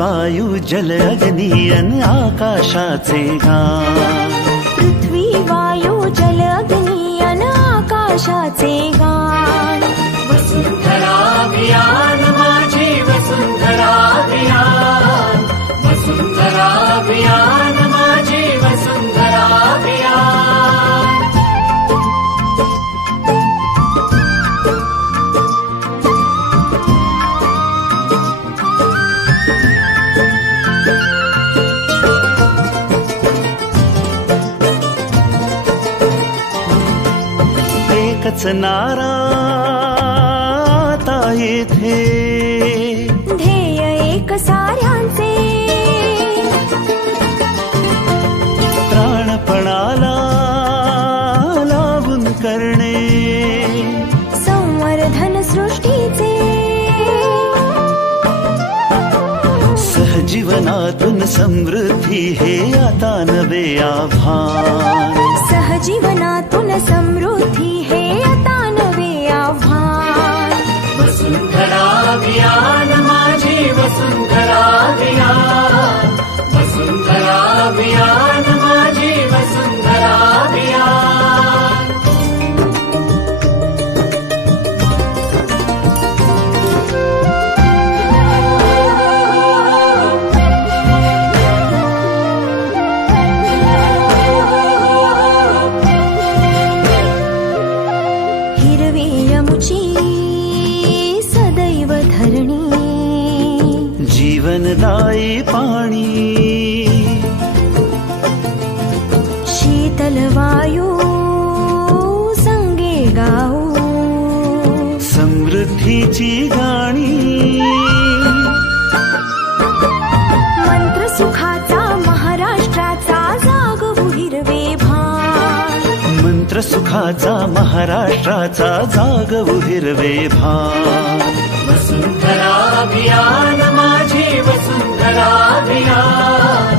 वायू जल अग्नी अन आकाशाचे गान। पृथ्वी वायू जल अग्नी अन आकाशाचे गान। वसुंधरा अभियान माझी वसुंधरा अभियान, वसुंधरा अभियान माझी वसुंधरा अभियान। एकच नारा आता येथे, ध्येय एक साऱ्यांचे। प्राणपणाला लावून करणे संवर्धन सृष्टीचे। सहजीवनातून समृद्धी हे आता नवे आव्हान। सहजीवनातून समृद्धी हे आता नवे आव्हान। वसुंधरा अभियान माझी वसुंधरा अभियान, वसुंधरा अभियान माझी वसुंधरा अभियान। सदैव धरणी जीवनदायी पाणी, शीतल वायू संगे गाऊ समृद्धीची गाणी। मंत्र सुखाचा महाराष्ट्राचा जागवू हिरवे भान। मंत्र सुखाचा महाराष्ट्राचा जागवू हिरवे भान। वसुंधरा अभियान माझी वसुंधरा अभियान,